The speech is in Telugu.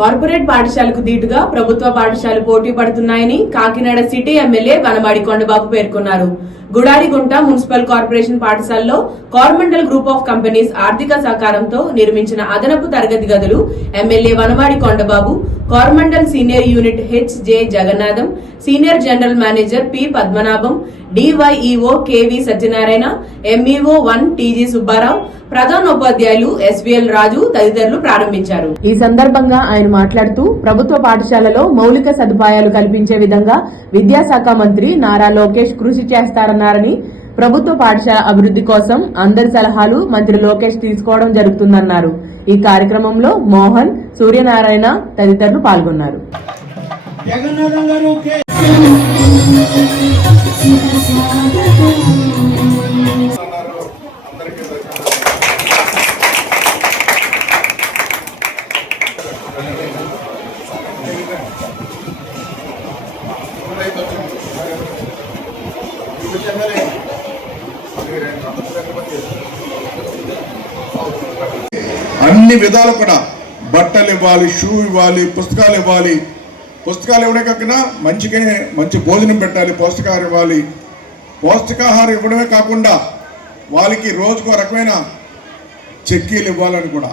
కార్పొరేట్ పాఠశాలకు దీటుగా ప్రభుత్వ పాఠశాలలు పోటీ పడుతున్నాయని కాకినాడ సిటీ ఎమ్మెల్యే వనమాడి కొండబాబు పేర్కొన్నారు. గుడారిగుంట మున్సిపల్ కార్పొరేషన్ పాఠశాలలో కార్మండల్ గ్రూప్ ఆఫ్ కంపెనీస్ ఆర్థిక సహకారంతో నిర్మించిన అదనపు తరగతి గదులు MLA Vanamadi Kondababu, Coromandel senior unit HJ. Jagannatham, senior general manager P. Padmanabham, DyEO KV Satyanarayana, MEO 1 TG. Subbarao, ప్రధానోపాధ్యాయులు ఎస్వీఎల్ రాజు తదితరులు ప్రారంభించారు. ఈ సందర్భంగా ఆయన మాట్లాడుతూ ప్రభుత్వ పాఠశాలలో మౌలిక సదుపాయాలు కల్పించే విధంగా విద్యాశాఖ మంత్రి నారా లోకేష్ కృషి చేస్తారన్నారని, ప్రభుత్వ పాఠశాల అభివృద్ధి కోసం అందరి సలహాలు మంత్రి లోకేష్ తీసుకోవడం జరుగుతుందన్నారు. ఈ కార్యక్రమంలో మోహన్, సూర్యనారాయణ తదితరులు పాల్గొన్నారు. అన్ని విధాలు కూడా బట్టలు ఇవ్వాలి, షూ ఇవ్వాలి, పుస్తకాలు ఇవ్వాలి. పుస్తకాలు ఇవ్వడే కాకుండా మంచి భోజనం పెట్టాలి, పౌష్టికాహారం ఇవ్వాలి. పౌష్టికాహారం ఇవ్వడమే కాకుండా వాళ్ళకి రోజుకో రకమైన చెక్కీలు ఇవ్వాలని కూడా